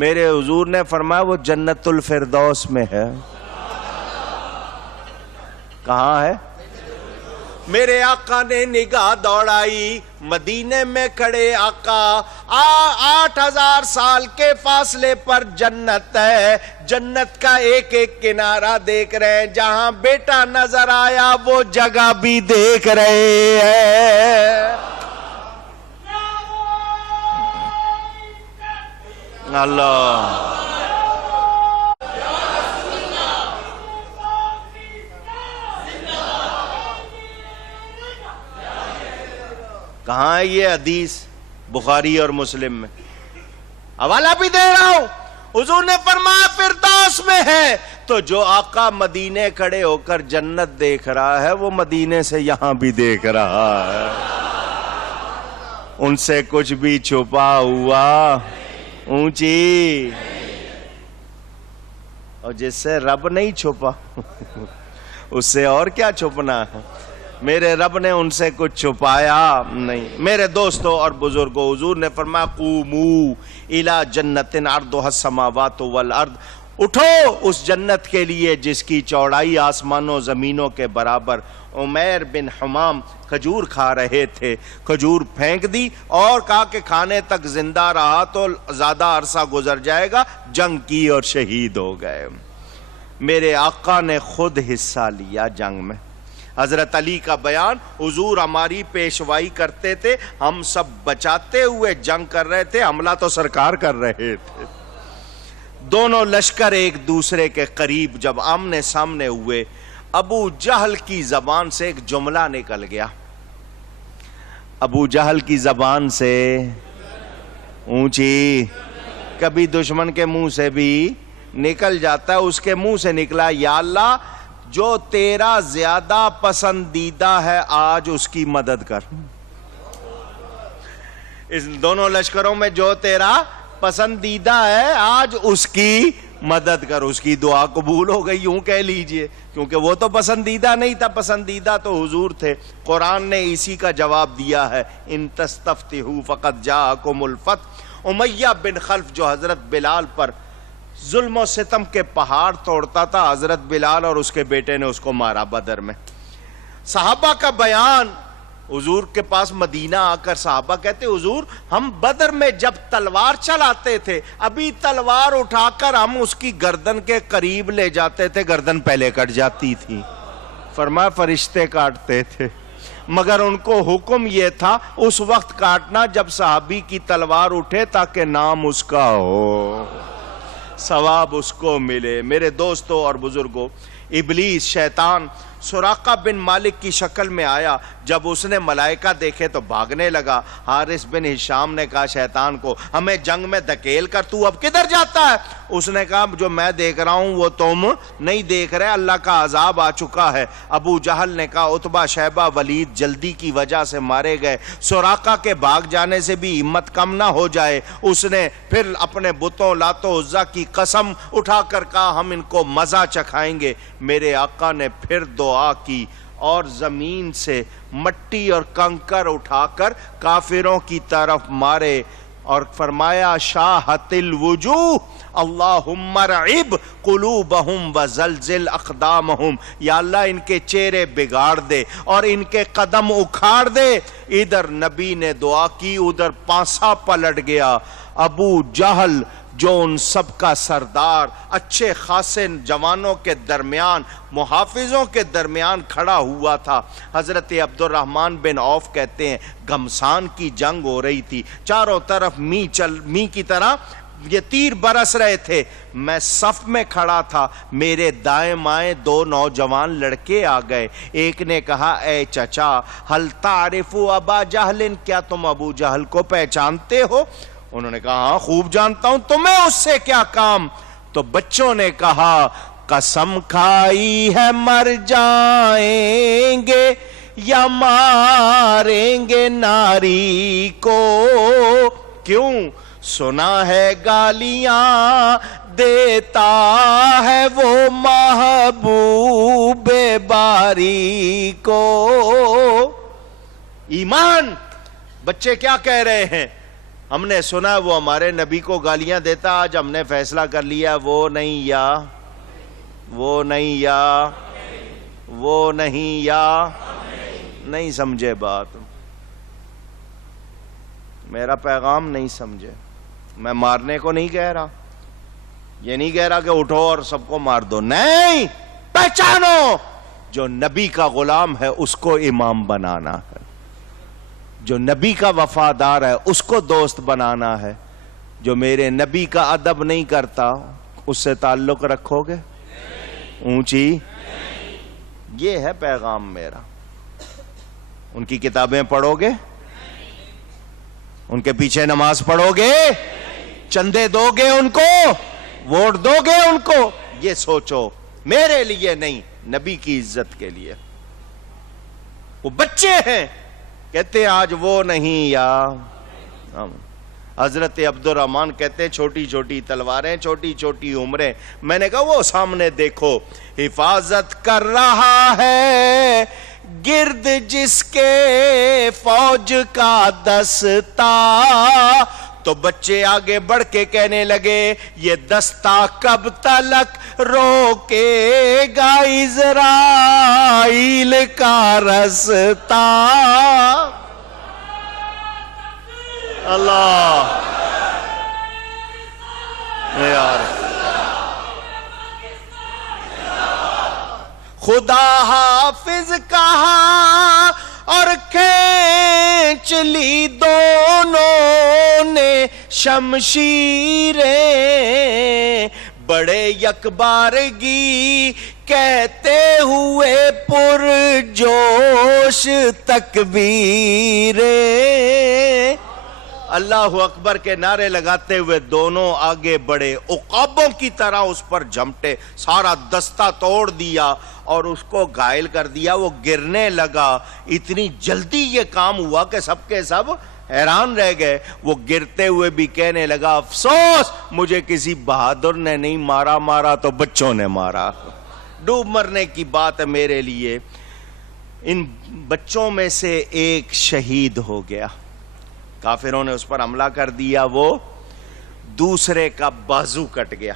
میرے حضور نے فرمایا وہ جنت الفردوس میں ہے. کہاں ہے؟ میرے آقا نے نگاہ دوڑائی، مدینے میں کھڑے آقا 8000 سال کے فاصلے پر جنت ہے. جنت کا ایک ایک کنارہ دیکھ رہے ہیں. جہاں بیٹا نظر آیا وہ جگہ بھی دیکھ رہے ہیں. اللہ کہاں ہے یہ حدیث؟ بخاری اور مسلم میں. حوالہ بھی دے رہا ہوں. حضور نے فرمایا فردوس میں ہے. تو جو آقا مدینے کھڑے ہو کر جنت دیکھ رہا ہے وہ مدینے سے یہاں بھی دیکھ رہا ہے. ان سے کچھ بھی چھپا ہوا اونچی، اور جس سے رب نہیں چھپا اس سے اور کیا چھپنا ہے. میرے رب نے ان سے کچھ چھپایا نہیں. میرے دوستوں اور بزرگوں، حضور نے فرمایا قوموا الی جنت عرضها السماوات والارض، اٹھو اس جنت کے لیے جس کی چوڑائی آسمانوں زمینوں کے برابر. عمیر بن حمام کھجور کھا رہے تھے، کھجور پھینک دی اور کہا کہ کھانے تک زندہ رہا تو زیادہ عرصہ گزر جائے گا. جنگ کی اور شہید ہو گئے. میرے آقا نے خود حصہ لیا جنگ میں. حضرت علی کا بیان، حضور ہماری پیشوائی کرتے تھے، ہم سب بچاتے ہوئے جنگ کر رہے تھے، حملہ تو سرکار کر رہے تھے. دونوں لشکر ایک دوسرے کے قریب جب آمنے سامنے ہوئے، ابو جہل کی زبان سے ایک جملہ نکل گیا. ابو جہل کی زبان سے اونچی، کبھی دشمن کے منہ سے بھی نکل جاتا ہے. اس کے منہ سے نکلا، یا اللہ جو تیرا زیادہ پسندیدہ ہے آج اس کی مدد کر. اس دونوں لشکروں میں جو تیرا پسندیدہ ہے آج اس کی مدد کر. اس کی دعا قبول ہو گئی، یوں کہہ لیجئے، کیونکہ وہ تو پسندیدہ نہیں تھا، پسندیدہ تو حضور تھے. قرآن نے اسی کا جواب دیا ہے، ان تستفتحوا فقد جاءکم الفتح. امیہ بن خلف جو حضرت بلال پر ظلم و ستم کے پہاڑ توڑتا تھا، حضرت بلال اور اس کے بیٹے نے اس کو مارا بدر میں. صحابہ کا بیان، حضور کے پاس مدینہ آ کر صحابہ کہتے حضور ہم بدر میں جب تلوار چلاتے تھے، ابھی تلوار اٹھا کر ہم اس کی گردن کے قریب لے جاتے تھے، گردن پہلے کٹ جاتی تھی. فرمایا فرشتے کاٹتے تھے، مگر ان کو حکم یہ تھا اس وقت کاٹنا جب صحابی کی تلوار اٹھے تاکہ نام اس کا ہو، ثواب اس کو ملے. میرے دوستوں اور بزرگوں، ابلیس شیطان سراقہ بن مالک کی شکل میں آیا. جب اس نے ملائکہ دیکھے تو بھاگنے لگا. حارث بن ہشام نے کہا شیطان کو، ہمیں جنگ میں دھکیل کر تو اب کدھر جاتا ہے؟ اس نے کہا جو میں دیکھ رہا ہوں وہ تم نہیں دیکھ رہے، اللہ کا عذاب آ چکا ہے. ابو جہل نے کہا عتبہ شیبہ ولید جلدی کی وجہ سے مارے گئے، سراقہ کے بھاگ جانے سے بھی ہمت کم نہ ہو جائے. اس نے پھر اپنے بتوں لات و عزیٰ کی قسم اٹھا کر کہا ہم ان کو مزہ چکھائیں گے. میرے آقا نے پھر دعا کی اور زمین سے مٹی اور کنکر اٹھا کر کافروں کی طرف مارے اور فرمایا شاہت الوجوہ اللہم ارعب قلوبہم وزلزل اقدامہم، یا اللہ ان کے چہرے بگاڑ دے اور ان کے قدم اکھاڑ دے. ادھر نبی نے دعا کی، ادھر پانسا پلٹ گیا. ابو جہل جو ان سب کا سردار، اچھے خاصے جوانوں کے درمیان، محافظوں کے درمیان کھڑا ہوا تھا. حضرت عبد الرحمن بن عوف کہتے ہیں گھمسان کی جنگ ہو رہی تھی، چاروں طرف می کی طرح یہ تیر برس رہے تھے. میں صف میں کھڑا تھا، میرے دائیں مائیں دو نوجوان لڑکے آ گئے. ایک نے کہا اے چچا ہل تعرف ابا جہل، کیا تم ابو جہل کو پہچانتے ہو؟ انہوں نے کہا ہاں خوب جانتا ہوں، تمہیں اس سے کیا کام؟ تو بچوں نے کہا قسم کھائی ہے مر جائیں گے یا ماریں گے ناری کو. کیوں؟ سنا ہے گالیاں دیتا ہے وہ محبوب باری کو. ایمان. بچے کیا کہہ رہے ہیں؟ ہم نے سنا وہ ہمارے نبی کو گالیاں دیتا، آج ہم نے فیصلہ کر لیا وہ نہیں یا نہیں سمجھے بات، میرا پیغام نہیں سمجھے. میں مارنے کو نہیں کہہ رہا، یہ نہیں کہہ رہا کہ اٹھو اور سب کو مار دو، نہیں، پہچانو جو نبی کا غلام ہے اس کو امام بنانا ہے، جو نبی کا وفادار ہے اس کو دوست بنانا ہے، جو میرے نبی کا ادب نہیں کرتا اس سے تعلق رکھو گے اونچی. یہ ہے پیغام میرا. ان کی کتابیں پڑھو گے، ان کے پیچھے نماز پڑھو گے، چندے دو گے ان کو، ووٹ دو گے ان کو، یہ سوچو میرے لیے نہیں، نبی کی عزت کے لیے. وہ بچے ہیں کہتے ہیں آج وہ نہیں یا حضرت عبد الرحمن کہتے ہیں چھوٹی چھوٹی تلواریں، چھوٹی چھوٹی عمریں. میں نے کہا وہ سامنے دیکھو، حفاظت کر رہا ہے گرد جس کے فوج کا دستہ. تو بچے آگے بڑھ کے کہنے لگے یہ دستہ کب تلک روکے گا اسرائیل کا رستہ. اللہ یار، خدا حافظ کہا اور کھینچ لی دونوں نے شمشیریں، بڑے یکبارگی کہتے ہوئے پر جوش تکبیریں. اللہ اکبر کے نعرے لگاتے ہوئے دونوں آگے بڑھے، عقابوں کی طرح اس پر جھمٹے، سارا دستہ توڑ دیا اور اس کو گھائل کر دیا. وہ گرنے لگا. اتنی جلدی یہ کام ہوا کہ سب کے سب حیران رہ گئے. وہ گرتے ہوئے بھی کہنے لگا افسوس مجھے کسی بہادر نے نہیں مارا تو بچوں نے مارا. ڈوب مرنے کی بات ہے میرے لیے. ان بچوں میں سے ایک شہید ہو گیا، کافروں نے اس پر حملہ کر دیا، وہ دوسرے کا بازو کٹ گیا،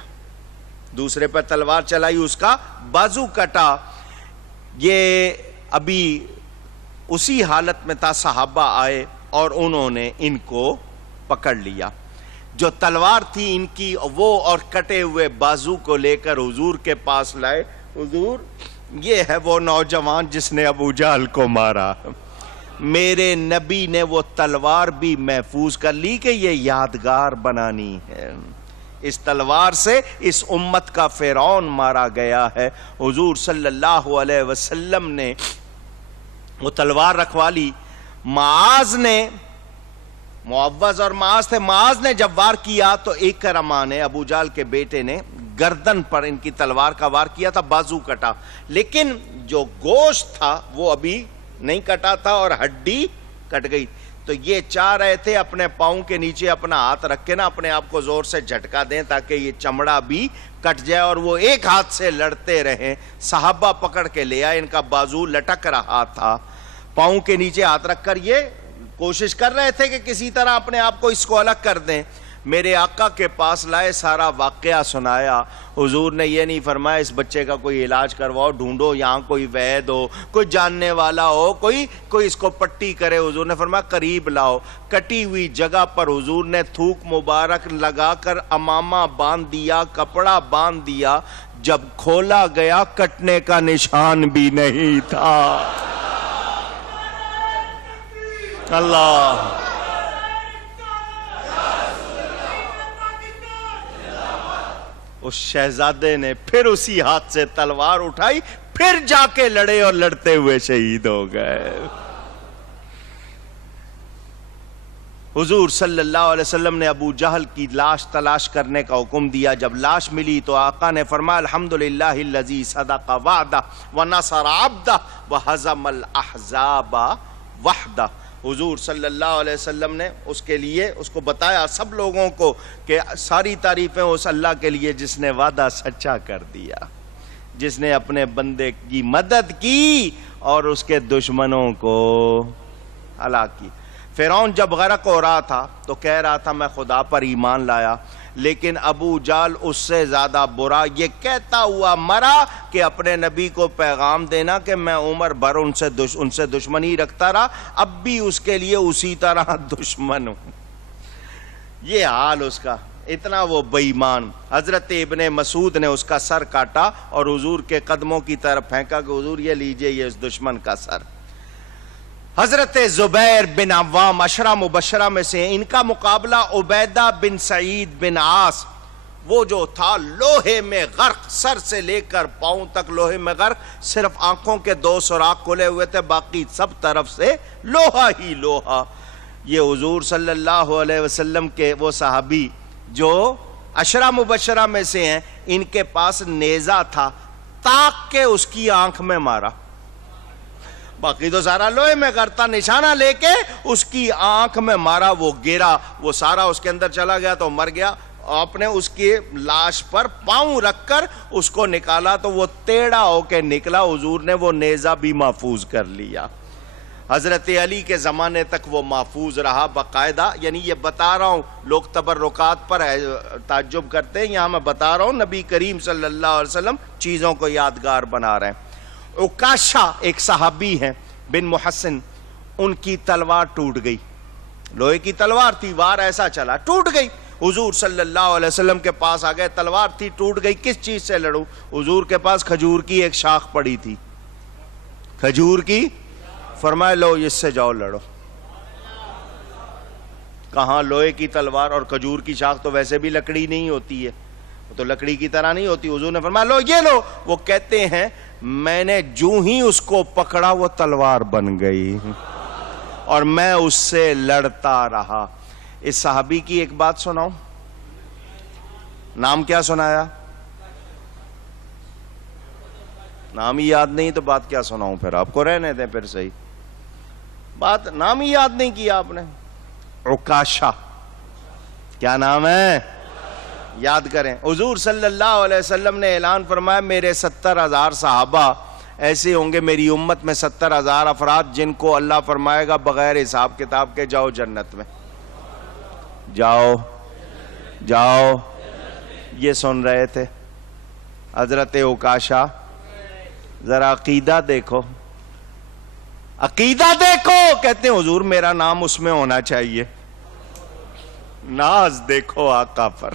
دوسرے پر تلوار چلائی، اس کا بازو کٹا. یہ ابھی اسی حالت میں تھا، صحابہ آئے اور انہوں نے ان کو پکڑ لیا. جو تلوار تھی ان کی وہ اور کٹے ہوئے بازو کو لے کر حضور کے پاس لائے. حضور یہ ہے وہ نوجوان جس نے ابو جہل کو مارا. میرے نبی نے وہ تلوار بھی محفوظ کر لی کہ یہ یادگار بنانی ہے. اس تلوار سے اس امت کا فرعون مارا گیا ہے. حضور صلی اللہ علیہ وسلم نے وہ تلوار رکھوا لی. معاذ نے، معوذ اور معاذ تھے، معاذ نے جب وار کیا تو اکرمہ نے، ابو جہل کے بیٹے نے، گردن پر ان کی تلوار کا وار کیا تھا، بازو کٹا. لیکن جو گوشت تھا وہ ابھی نہیں کٹا تھا اور ہڈی کٹ گئی. تو یہ چاہ رہے تھے اپنے پاؤں کے نیچے اپنا ہاتھ رکھ کے نا اپنے آپ کو زور سے جھٹکا دیں تاکہ یہ چمڑا بھی کٹ جائے، اور وہ ایک ہاتھ سے لڑتے رہیں. صحابہ پکڑ کے لے آئے، ان کا بازو لٹک رہا تھا، پاؤں کے نیچے ہاتھ رکھ کر یہ کوشش کر رہے تھے کہ کسی طرح اپنے آپ کو اس کو الگ کر دیں. میرے آقا کے پاس لائے، سارا واقعہ سنایا. حضور نے یہ نہیں فرمایا اس بچے کا کوئی علاج کرواؤ، ڈھونڈو یہاں کوئی وید ہو، کوئی جاننے والا ہو، کوئی اس کو پٹی کرے. حضور نے فرمایا قریب لاؤ. کٹی ہوئی جگہ پر حضور نے تھوک مبارک لگا کر امامہ باندھ دیا، کپڑا باندھ دیا. جب کھولا گیا کٹنے کا نشان بھی نہیں تھا. اللہ اس شہزادے نے پھر اسی ہاتھ سے تلوار اٹھائی، پھر جا کے لڑے اور لڑتے ہوئے شہید ہو گئے. حضور صلی اللہ علیہ وسلم نے ابو جہل کی لاش تلاش کرنے کا حکم دیا. جب لاش ملی تو آقا نے فرمایا الحمدللہ الذی صدق وعدہ ونصر عبدہ وہزم الاحزاب وحدہ. حضور صلی اللہ علیہ وسلم نے اس کے لیے اس کو بتایا سب لوگوں کو کہ ساری تعریفیں اس اللہ کے لیے جس نے وعدہ سچا کر دیا، جس نے اپنے بندے کی مدد کی اور اس کے دشمنوں کو ہلاک کی. فرعون جب غرق ہو رہا تھا تو کہہ رہا تھا میں خدا پر ایمان لایا، لیکن ابو جال اس سے زیادہ برا یہ کہتا ہوا مرا کہ اپنے نبی کو پیغام دینا کہ میں عمر بھر ان سے دشمنی رکھتا رہا، اب بھی اس کے لیے اسی طرح دشمن ہوں۔ یہ حال اس کا، اتنا وہ بے ایمان۔ حضرت ابن مسعود نے اس کا سر کاٹا اور حضور کے قدموں کی طرف پھینکا کہ حضور یہ لیجئے یہ اس دشمن کا سر۔ حضرت زبیر بن عوام عشرہ مبشرہ میں سے، ان کا مقابلہ عبیدہ بن سعید بن عاص، وہ جو تھا لوہے میں غرق، سر سے لے کر پاؤں تک لوہے میں غرق، صرف آنکھوں کے 2 سوراخ کھلے ہوئے تھے، باقی سب طرف سے لوہا ہی لوہا۔ یہ حضور صلی اللہ علیہ وسلم کے وہ صحابی جو عشرہ مبشرہ میں سے ہیں، ان کے پاس نیزہ تھا، تاک کے اس کی آنکھ میں مارا، باقی تو سارا لوہے میں کرتا، نشانہ لے کے اس کی آنکھ میں مارا، وہ گرا، وہ سارا اس کے اندر چلا گیا تو مر گیا۔ آپ نے اس کی لاش پر پاؤں رکھ کر اس کو نکالا تو وہ ٹیڑھا ہو کے نکلا، حضور نے وہ نیزہ بھی محفوظ کر لیا۔ حضرت علی کے زمانے تک وہ محفوظ رہا باقاعدہ، یعنی یہ بتا رہا ہوں، لوگ تبرکات پر تعجب کرتے ہیں، یہاں میں بتا رہا ہوں نبی کریم صلی اللہ علیہ وسلم چیزوں کو یادگار بنا رہے ہیں۔ عکاشہ ایک صحابی ہیں بن محسن، ان کی تلوار ٹوٹ گئی، لوہے کی تلوار تھی، وار ایسا چلا ٹوٹ گئی، حضور صلی اللہ علیہ وسلم کے پاس آ گئے، تلوار تھی ٹوٹ گئی، کس چیز سے لڑوں؟ حضور کے پاس کھجور کی ایک شاخ پڑی تھی، کھجور کی، فرمائے لو اس سے جاؤ لڑو۔ کہاں لوہے کی تلوار اور کھجور کی شاخ تو ویسے بھی لکڑی نہیں ہوتی ہے، تو لکڑی کی طرح نہیں ہوتی، حضور نے فرمایا لو یہ لو۔ وہ کہتے ہیں میں نے جو ہی اس کو پکڑا وہ تلوار بن گئی اور میں اس سے لڑتا رہا۔ اس صحابی کی ایک بات سناؤں، نام کیا سنایا؟ نام ہی یاد نہیں تو بات کیا سناؤں پھر، آپ کو رہنے دیں پھر صحیح، بات نام ہی یاد نہیں کیا آپ نے۔ عکاشہ، کیا نام ہے؟ یاد کریں۔ حضور صلی اللہ علیہ وسلم نے اعلان فرمایا میرے 70,000 صحابہ ایسے ہوں گے، میری امت میں 70,000 افراد جن کو اللہ فرمائے گا بغیر حساب کتاب کے جاؤ جنت میں، جاؤ جاؤ۔ یہ سن رہے تھے حضرت عکاشہ۔ ذرا عقیدہ دیکھو، عقیدہ دیکھو، کہتے ہیں حضور میرا نام اس میں ہونا چاہیے۔ ناز دیکھو آقا پر،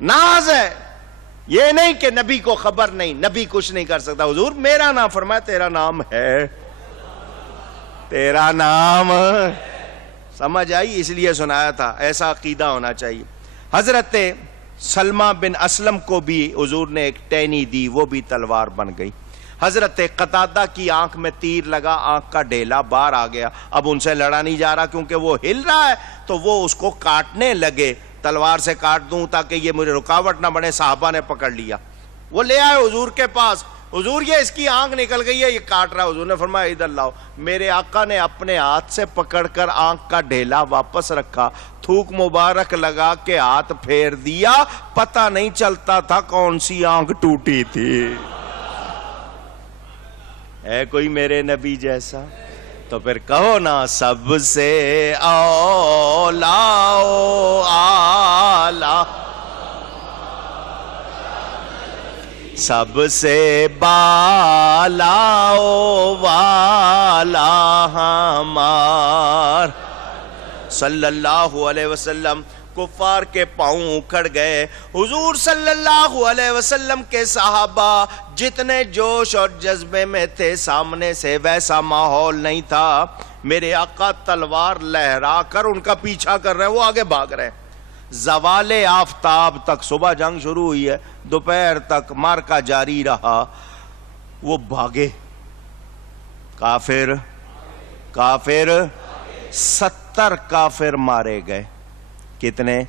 ناز ہے، یہ نہیں کہ نبی کو خبر نہیں، نبی کچھ نہیں کر سکتا، حضور میرا نام، فرمایا تیرا نام ہے، تیرا نام، سمجھ آئی؟ اس لیے سنایا تھا، ایسا عقیدہ ہونا چاہیے۔ حضرت سلمہ بن اسلم کو بھی حضور نے ایک ٹہنی دی، وہ بھی تلوار بن گئی۔ حضرت قتادہ کی آنکھ میں تیر لگا، آنکھ کا ڈھیلا باہر آ گیا، اب ان سے لڑا نہیں جا رہا کیونکہ وہ ہل رہا ہے، تو وہ اس کو کاٹنے لگے، تلوار سے کاٹ دوں تاکہ یہ مجھے رکاوٹ نہ بنے، صحابہ نے پکڑ لیا، وہ لے آئے حضور کے پاس، حضور یہ اس کی آنکھ نکل گئی ہے، یہ کاٹ رہا ہے، حضور نے فرمایا ادھر لاؤ۔ میرے آقا نے اپنے ہاتھ سے پکڑ کر آنکھ کا ڈھیلا واپس رکھا، تھوک مبارک لگا کے ہاتھ پھیر دیا، پتہ نہیں چلتا تھا کون سی آنکھ ٹوٹی تھی۔ ہے کوئی میرے نبی جیسا؟ تو پھر کہو نا سب سے اولا اعلی، سب سے بالا والا ہمار صلی اللہ علیہ وسلم۔ کفار کے پاؤں اکھڑ گئے، حضور صلی اللہ علیہ وسلم کے صحابہ جتنے جوش اور جذبے میں تھے، سامنے سے ویسا ماحول نہیں تھا۔ میرے آقا تلوار لہرا کر ان کا پیچھا کر رہے ہیں، وہ آگے بھاگ رہے ہیں۔ زوال آفتاب تک، صبح جنگ شروع ہوئی ہے، دوپہر تک مارکا جاری رہا، وہ بھاگے، کافر 70 کافر مارے گئے، کتنے؟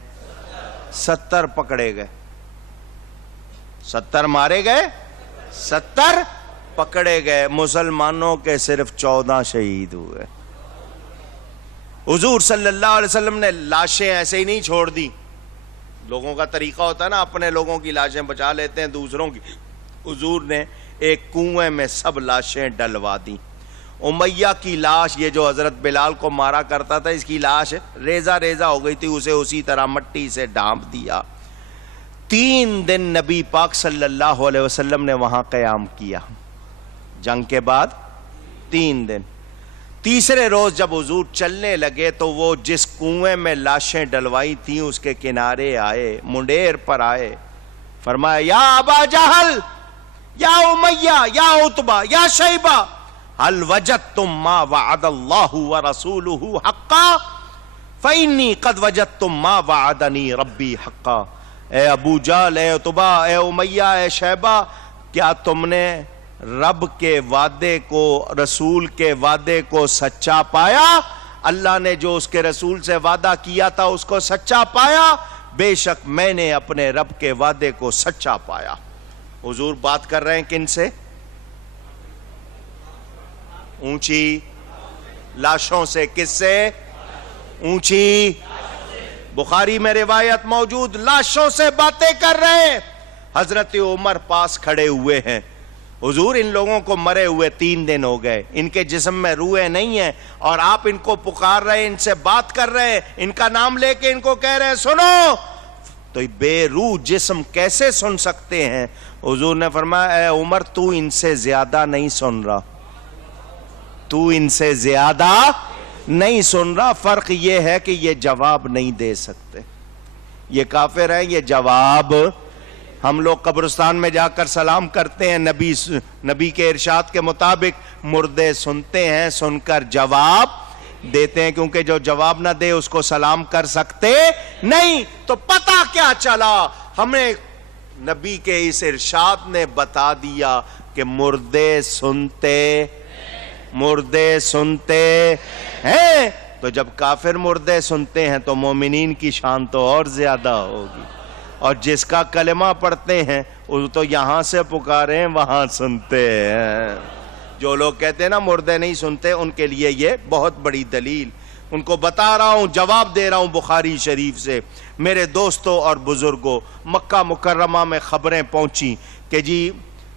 70 پکڑے گئے، 70 مارے گئے، 70 پکڑے گئے، مسلمانوں کے صرف 14 شہید ہوئے۔ حضور صلی اللہ علیہ وسلم نے لاشیں ایسے ہی نہیں چھوڑ دی، لوگوں کا طریقہ ہوتا ہے نا، اپنے لوگوں کی لاشیں بچا لیتے ہیں دوسروں کی، حضور نے ایک کنویں میں سب لاشیں ڈلوا دی۔ امیہ کی لاش، یہ جو حضرت بلال کو مارا کرتا تھا، اس کی لاش ریزہ ریزہ ہو گئی تھی، اسے اسی طرح مٹی سے ڈھانپ دیا۔ 3 دن نبی پاک صلی اللہ علیہ وسلم نے وہاں قیام کیا، جنگ کے بعد 3 دن۔ تیسرے روز جب حضور چلنے لگے تو وہ جس کنویں میں لاشیں ڈلوائی تھیں اس کے کنارے آئے، منڈیر پر آئے، فرمایا یا ابا جہل، یا امیہ، یا عتبہ، یا شیبہ، هل وجدتم ما وعد اللہ ورسولہ حقا فإنی قد وجدتم ما وعدنی ربی حقا۔ اے ابو جہل، اے عتبہ، اے امیہ، اے شیبہ، کیا تم نے رب کے وعدے کو، رسول کے وعدے کو سچا پایا؟ اللہ نے جو اس کے رسول سے وعدہ کیا تھا اس کو سچا پایا؟ بے شک میں نے اپنے رب کے وعدے کو سچا پایا۔ حضور بات کر رہے ہیں کن سے؟ اونچی لاشوں سے۔ کس سے؟ اونچی، بخاری میں روایت موجود، لاشوں سے باتیں کر رہے ہیں۔ حضرت عمر پاس کھڑے ہوئے ہیں، حضور ان لوگوں کو مرے ہوئے 3 دن ہو گئے، ان کے جسم میں روحیں نہیں ہیں، اور آپ ان کو پکار رہے ہیں، ان سے بات کر رہے ہیں، ان کا نام لے کے ان کو کہہ رہے ہیں سنو، تو بے روح جسم کیسے سن سکتے ہیں؟ حضور نے فرمایا اے عمر تو ان سے زیادہ نہیں سن رہا، تو ان سے زیادہ نہیں سن رہا، فرق یہ ہے کہ یہ جواب نہیں دے سکتے، یہ کافر ہیں، یہ جواب۔ ہم لوگ قبرستان میں جا کر سلام کرتے ہیں، نبی کے ارشاد کے مطابق مردے سنتے ہیں، سن کر جواب دیتے ہیں، کیونکہ جو جواب نہ دے اس کو سلام کر سکتے نہیں۔ تو پتہ کیا چلا؟ ہمیں نبی کے اس ارشاد نے بتا دیا کہ مردے سنتے ہیں۔ تو جب کافر مردے سنتے ہیں تو مومنین کی شان تو اور زیادہ ہوگی، اور جس کا کلمہ پڑھتے ہیں وہ تو یہاں سے پکارے وہاں سنتے ہیں۔ جو لوگ کہتے ہیں نا مردے نہیں سنتے، ان کے لیے یہ بہت بڑی دلیل، ان کو بتا رہا ہوں، جواب دے رہا ہوں بخاری شریف سے۔ میرے دوستوں اور بزرگوں، مکہ مکرمہ میں خبریں پہنچی کہ جی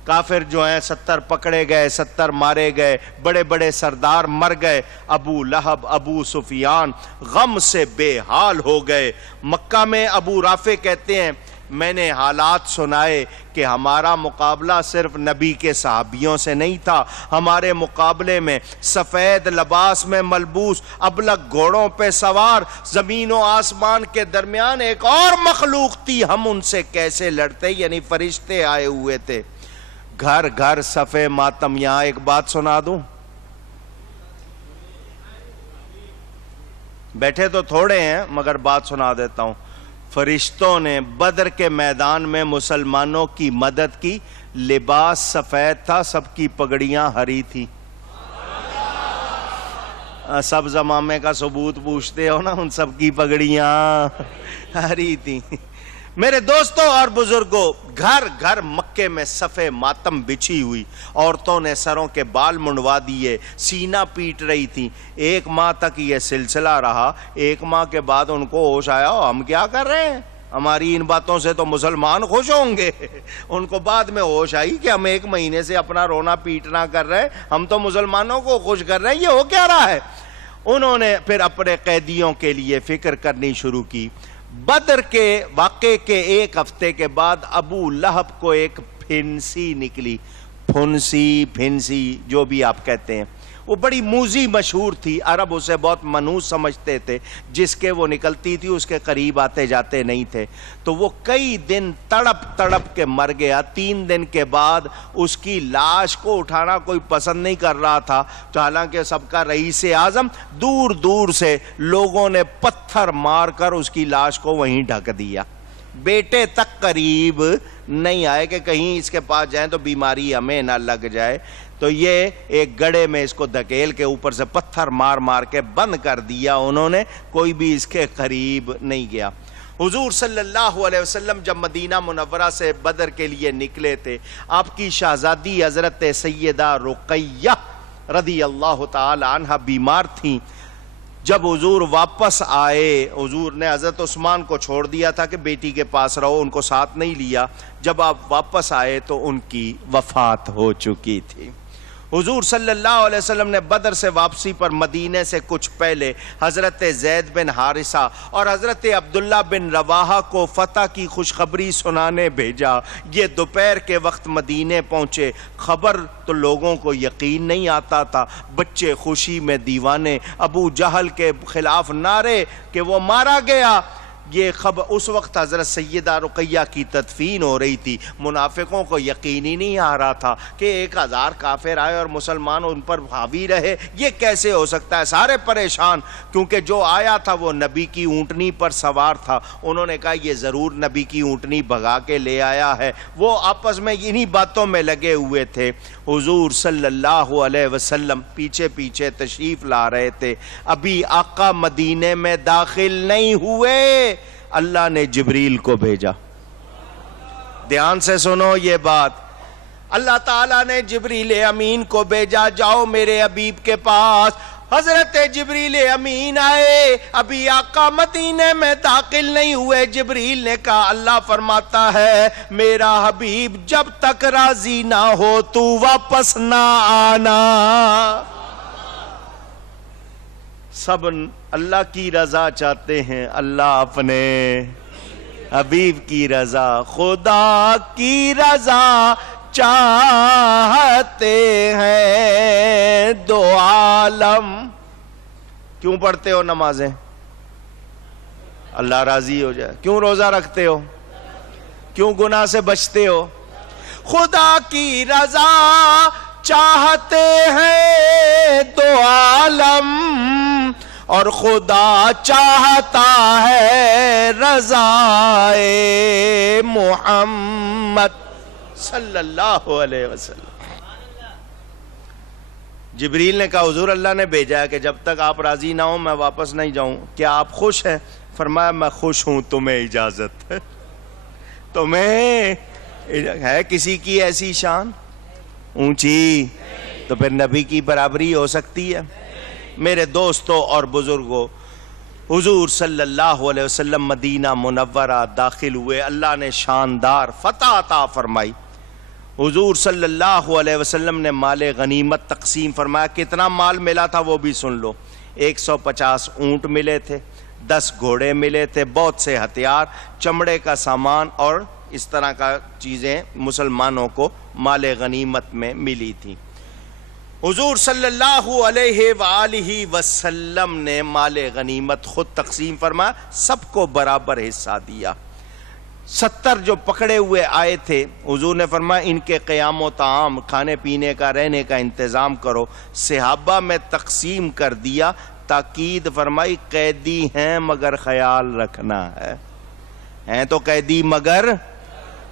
کافر جو ہیں 70 پکڑے گئے، 70 مارے گئے، بڑے بڑے سردار مر گئے، ابو لہب، ابو سفیان غم سے بے حال ہو گئے۔ مکہ میں ابو رافع کہتے ہیں میں نے حالات سنائے کہ ہمارا مقابلہ صرف نبی کے صحابیوں سے نہیں تھا، ہمارے مقابلے میں سفید لباس میں ملبوس، ابلق گھوڑوں پہ سوار، زمین و آسمان کے درمیان ایک اور مخلوق تھی، ہم ان سے کیسے لڑتے؟ یعنی فرشتے آئے ہوئے تھے۔ گھر گھر صفے ماتم۔ یہاں ایک بات سنا دوں، بیٹھے تو تھوڑے ہیں مگر بات سنا دیتا ہوں۔ فرشتوں نے بدر کے میدان میں مسلمانوں کی مدد کی، لباس سفید تھا، سب کی پگڑیاں ہری تھی۔ سب زمامے کا ثبوت پوچھتے ہو نا، ان سب کی پگڑیاں ہری تھی۔ میرے دوستوں اور بزرگوں، گھر گھر مکے میں صفے ماتم بچھی ہوئی، عورتوں نے سروں کے بال منڈوا دیے، سینہ پیٹ رہی تھی۔ 1 ماہ تک یہ سلسلہ رہا۔ 1 ماہ کے بعد ان کو ہوش آیا ہم کیا کر رہے ہیں، ہماری ان باتوں سے تو مسلمان خوش ہوں گے۔ ان کو بعد میں ہوش آئی کہ ہم 1 مہینے سے اپنا رونا پیٹنا کر رہے ہیں، ہم تو مسلمانوں کو خوش کر رہے ہیں، یہ ہو کیا رہا ہے؟ انہوں نے پھر اپنے قیدیوں کے لیے فکر کرنی شروع کی۔ بدر کے واقعے کے 1 ہفتے کے بعد ابو لہب کو ایک پھنسی نکلی، پھنسی جو بھی آپ کہتے ہیں، وہ بڑی موذی مشہور تھی، عرب اسے بہت منحوس سمجھتے تھے، جس کے وہ نکلتی تھی اس کے قریب آتے جاتے نہیں تھے۔ تو وہ کئی دن تڑپ کے مر گیا۔ 3 دن کے بعد اس کی لاش کو اٹھانا کوئی پسند نہیں کر رہا تھا، تو حالانکہ سب کا رئیس اعظم، دور دور سے لوگوں نے پتھر مار کر اس کی لاش کو وہیں ڈھک دیا۔ بیٹے تک قریب نہیں آئے کہ کہیں اس کے پاس جائیں تو بیماری ہمیں نہ لگ جائے، تو یہ ایک گڑھے میں اس کو دھکیل کے اوپر سے پتھر مار کے بند کر دیا انہوں نے، کوئی بھی اس کے قریب نہیں گیا۔ حضور صلی اللہ علیہ وسلم جب مدینہ منورہ سے بدر کے لیے نکلے تھے، آپ کی شہزادی حضرت سیدہ رقیہ رضی اللہ تعالی عنہ بیمار تھیں۔ جب حضور واپس آئے، حضور نے حضرت عثمان کو چھوڑ دیا تھا کہ بیٹی کے پاس رہو، ان کو ساتھ نہیں لیا۔ جب آپ واپس آئے تو ان کی وفات ہو چکی تھی۔ حضور صلی اللہ علیہ وسلم نے بدر سے واپسی پر مدینے سے کچھ پہلے حضرت زید بن حارثہ اور حضرت عبداللہ بن رواحہ کو فتح کی خوشخبری سنانے بھیجا۔ یہ دوپہر کے وقت مدینے پہنچے، خبر تو لوگوں کو یقین نہیں آتا تھا، بچے خوشی میں دیوانے، ابو جہل کے خلاف نعرے کہ وہ مارا گیا۔ یہ خبر اس وقت حضرت سیدہ رقیہ کی تدفین ہو رہی تھی، منافقوں کو یقین ہی نہیں آ رہا تھا کہ 1000 کافر آئے اور مسلمان ان پر حاوی رہے، یہ کیسے ہو سکتا ہے؟ سارے پریشان، کیونکہ جو آیا تھا وہ نبی کی اونٹنی پر سوار تھا۔ انہوں نے کہا یہ ضرور نبی کی اونٹنی بھگا کے لے آیا ہے۔ وہ آپس میں انہی باتوں میں لگے ہوئے تھے۔ حضور صلی اللہ علیہ وسلم پیچھے پیچھے تشریف لا رہے تھے، ابھی آقا مدینے میں داخل نہیں ہوئے، اللہ نے جبریل کو بھیجا۔ دھیان سے سنو یہ بات، اللہ تعالیٰ نے جبریل امین کو بھیجا، جاؤ میرے حبیب کے پاس۔ حضرت جبریل امین آئے، ابھی آقا مدینے میں داخل نہیں ہوئے۔ جبریل نے کہا اللہ فرماتا ہے میرا حبیب جب تک راضی نہ ہو تو واپس نہ آنا۔ سب اللہ کی رضا چاہتے ہیں، اللہ اپنے حبیب کی رضا، خدا کی رضا چاہتے ہیں دو عالم۔ کیوں پڑھتے ہو نمازیں؟ اللہ راضی ہو جائے۔ کیوں روزہ رکھتے ہو؟ کیوں گناہ سے بچتے ہو؟ خدا کی رضا چاہتے ہیں دو عالم، اور خدا چاہتا ہے رضائے محمد صلی اللہ علیہ وسلم۔ جبریل نے کہا حضور اللہ نے بھیجا ہے کہ جب تک آپ راضی نہ ہوں میں واپس نہیں جاؤں، کیا آپ خوش ہیں؟ فرمایا میں خوش ہوں، تمہیں اجازت ہے۔ تمہیں ہے کسی کی ایسی شان اونچی تو پھر نبی کی برابری ہو سکتی ہے؟ میرے دوستوں اور بزرگوں، حضور صلی اللہ علیہ وسلم مدینہ منورہ داخل ہوئے، اللہ نے شاندار فتح عطا فرمائی۔ حضور صلی اللہ علیہ وسلم نے مال غنیمت تقسیم فرمایا۔ کتنا مال ملا تھا وہ بھی سن لو۔ 150 اونٹ ملے تھے، 10 گھوڑے ملے تھے، بہت سے ہتھیار، چمڑے کا سامان اور اس طرح کا چیزیں مسلمانوں کو مال غنیمت میں ملی تھی۔ حضور صلی اللہ علیہ وآلہ وسلم نے مال غنیمت خود تقسیم فرمایا، سب کو برابر حصہ دیا۔ 70 جو پکڑے ہوئے آئے تھے، حضور نے فرمایا ان کے قیام و طعام، کھانے پینے کا رہنے کا انتظام کرو۔ صحابہ میں تقسیم کر دیا، تاکید فرمائی قیدی ہیں مگر خیال رکھنا ہے، ہیں تو قیدی مگر۔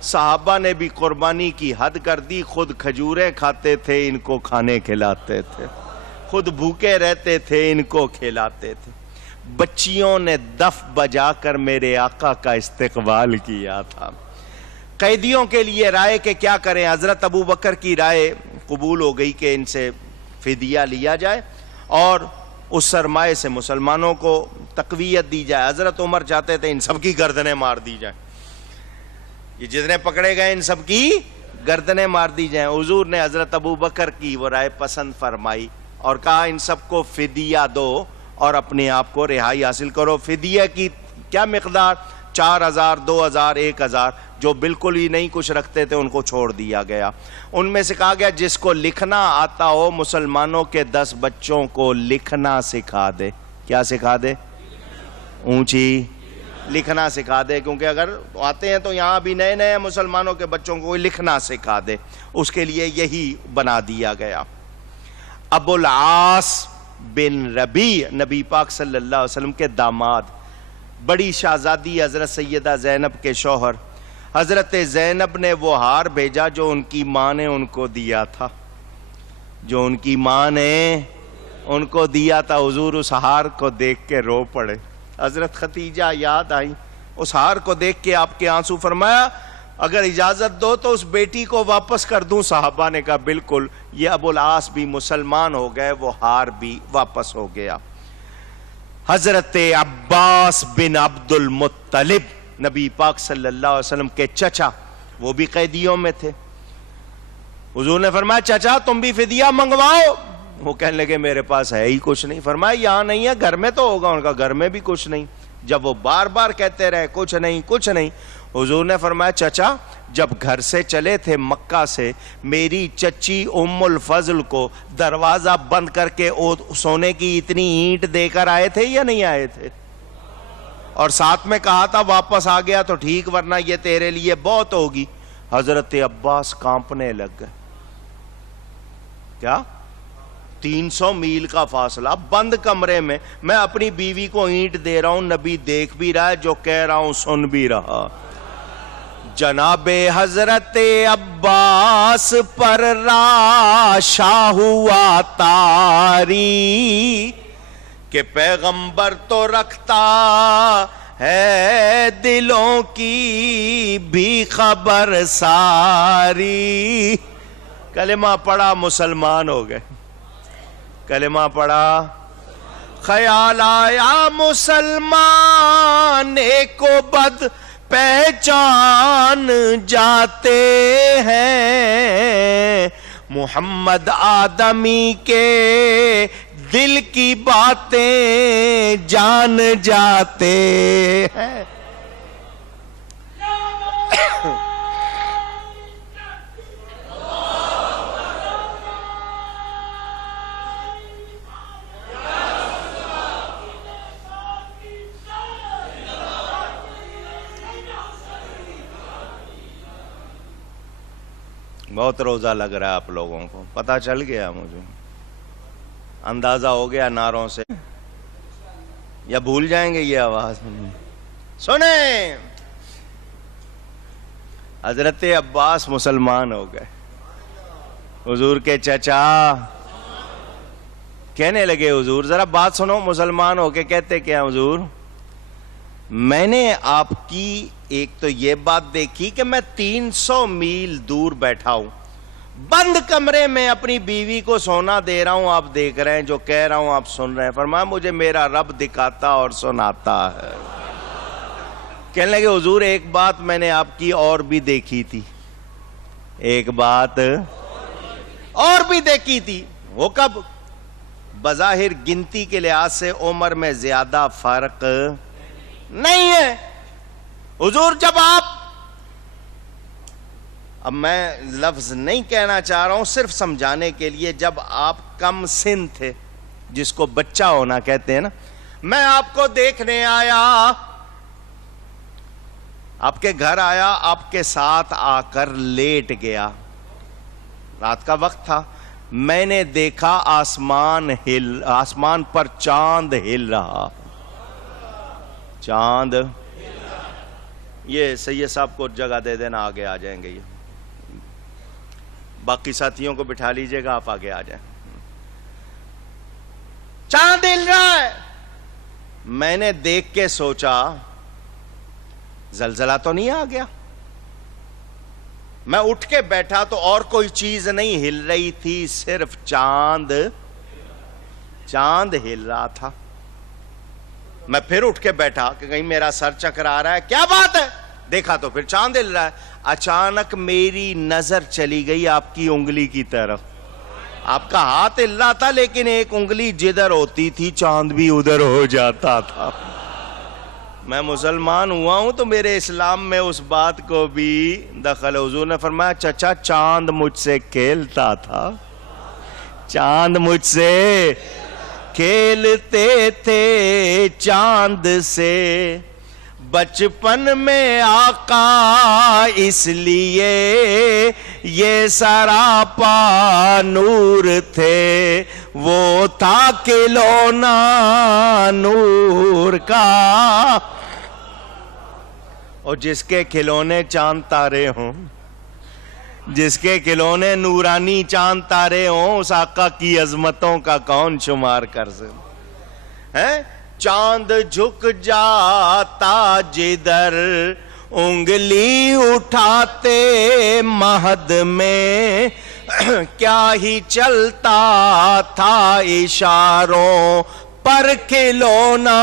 صحابہ نے بھی قربانی کی حد کر دی، خود کھجوریں کھاتے تھے ان کو کھانے کھلاتے تھے، خود بھوکے رہتے تھے ان کو کھلاتے تھے۔ بچیوں نے دف بجا کر میرے آقا کا استقبال کیا تھا۔ قیدیوں کے لیے رائے کہ کیا کریں، حضرت ابو بکر کی رائے قبول ہو گئی کہ ان سے فدیہ لیا جائے اور اس سرمایے سے مسلمانوں کو تقویت دی جائے۔ حضرت عمر چاہتے تھے ان سب کی گردنیں مار دی جائیں، یہ جتنے پکڑے گئے ان سب کی گردنیں مار دی جائیں۔ حضور نے حضرت ابو بکر کی وہ رائے پسند فرمائی اور کہا ان سب کو فدیہ دو اور اپنے آپ کو رہائی حاصل کرو۔ فدیہ کی کیا مقدار؟ 4000، 2000، 1000، جو بالکل ہی نہیں کچھ رکھتے تھے ان کو چھوڑ دیا گیا۔ ان میں سے کہا گیا جس کو لکھنا آتا ہو مسلمانوں کے 10 بچوں کو لکھنا سکھا دے۔ کیا سکھا دے؟ اونچی لکھنا سکھا دے، کیونکہ اگر آتے ہیں تو یہاں بھی نئے نئے مسلمانوں کے بچوں کو لکھنا سکھا دے، اس کے لیے یہی بنا دیا گیا۔ ابو العاص بن ربیع نبی پاک صلی اللہ علیہ وسلم کے داماد، بڑی شہزادی حضرت سیدہ زینب کے شوہر، حضرت زینب نے وہ ہار بھیجا جو ان کی ماں نے ان کو دیا تھا، جو ان کی ماں نے ان کو دیا تھا۔ حضور اس ہار کو دیکھ کے رو پڑے، حضرت ختیجہ یاد آئی، اس ہار کو دیکھ کے آپ کے آنسو، فرمایا اگر اجازت دو تو اس بیٹی کو واپس کر دوں۔ صحابہ نے کہا بالکل۔ یہ ابو العاص بھی مسلمان ہو گئے، وہ ہار بھی واپس ہو گیا۔ حضرت عباس بن عبد المطلب نبی پاک صلی اللہ علیہ وسلم کے چچا، وہ بھی قیدیوں میں تھے۔ حضور نے فرمایا چچا تم بھی فدیہ منگواؤ. وہ کہنے لگے میرے پاس ہے ہی کچھ نہیں. فرمایا یہاں نہیں ہے, گھر میں تو ہوگا. ان کا گھر میں بھی کچھ نہیں. جب وہ بار بار کہتے رہے کچھ نہیں کچھ نہیں, حضور نے فرمایا چچا جب گھر سے چلے تھے مکہ سے, میری چچی ام الفضل کو دروازہ بند کر کے سونے کی اتنی اینٹ دے کر آئے تھے یا نہیں آئے تھے؟ اور ساتھ میں کہا تھا واپس آ گیا تو ٹھیک, ورنہ یہ تیرے لیے بہت ہوگی. حضرت عباس کانپنے لگ گئے. کیا 300 میل کا فاصلہ, بند کمرے میں میں اپنی بیوی کو اینٹ دے رہا ہوں, نبی دیکھ بھی رہا ہے, جو کہہ رہا ہوں سن بھی رہا. جناب حضرت عباس پر راشا ہوا تاری کہ پیغمبر تو رکھتا ہے دلوں کی بھی خبر ساری. کلمہ پڑھا مسلمان ہو گئے. کلمہ پڑھا, خیال آیا مسلمان ایک و بد پہچان جاتے ہیں, محمد آدمی کے دل کی باتیں جان جاتے ہیں. بہت روزہ لگ رہا ہے آپ لوگوں کو, پتہ چل گیا مجھے, اندازہ ہو گیا نعروں سے, یا بھول جائیں گے یہ آواز. سنیں, حضرت عباس مسلمان ہو گئے. حضور کے چچا کہنے لگے حضور ذرا بات سنو. مسلمان ہو کے کہتے کیا حضور, میں نے آپ کی ایک تو یہ بات دیکھی کہ میں 300 میل دور بیٹھا ہوں, بند کمرے میں اپنی بیوی کو سونا دے رہا ہوں, آپ دیکھ رہے ہیں, جو کہہ رہا ہوں آپ سن رہے ہیں. فرمایا مجھے میرا رب دکھاتا اور سناتا ہے. کہنے لگے حضور ایک بات میں نے آپ کی اور بھی دیکھی تھی, ایک بات اور بھی دیکھی تھی. وہ کب؟ بظاہر گنتی کے لحاظ سے عمر میں زیادہ فرق نہیں ہے. حضور جب آپ, اب میں لفظ نہیں کہنا چاہ رہا ہوں, صرف سمجھانے کے لیے, جب آپ کم سن تھے, جس کو بچہ ہونا کہتے ہیں نا, میں آپ کو دیکھنے آیا, آپ کے گھر آیا, آپ کے ساتھ آ کر لیٹ گیا. رات کا وقت تھا, میں نے دیکھا آسمان پر چاند ہل رہا. چاند, یہ سید صاحب کو جگہ دے دینا, آگے آ جائیں گے. یہ باقی ساتھیوں کو بٹھا لیجئے گا, آپ آگے آ جائیں. چاند ہل رہا ہے. میں نے دیکھ کے سوچا زلزلہ تو نہیں آ گیا. میں اٹھ کے بیٹھا تو اور کوئی چیز نہیں ہل رہی تھی, صرف چاند ہل رہا تھا. میں پھر اٹھ کے بیٹھا کہ کہیں میرا سر چکرا رہا ہے, کیا بات ہے. دیکھا تو پھر چاند ہل رہا ہے. اچانک میری نظر چلی گئی آپ کی انگلی کی طرف. آپ کا ہاتھ ہل رہا تھا, لیکن ایک انگلی جدھر ہوتی تھی چاند بھی ادھر ہو جاتا تھا. میں مسلمان ہوا ہوں تو میرے اسلام میں اس بات کو بھی دخل. حضور نے فرمایا چچا چاند مجھ سے کھیلتا تھا, چاند مجھ سے کھیلتے تھے, چاند سے بچپن میں آقا, اس لیے یہ سراپا نور تھے, وہ تھا کھلونا نور کا. اور جس کے کھلونے چاند تارے ہوں, جس کے کھلونے نورانی چاند تارے ہوں, اس آقا کی عظمتوں کا کون شمار کر سکتا ہے. چاند جھک جاتا جدھر انگلی اٹھاتے مہد میں, کیا ہی چلتا تھا اشاروں پر کھلونا.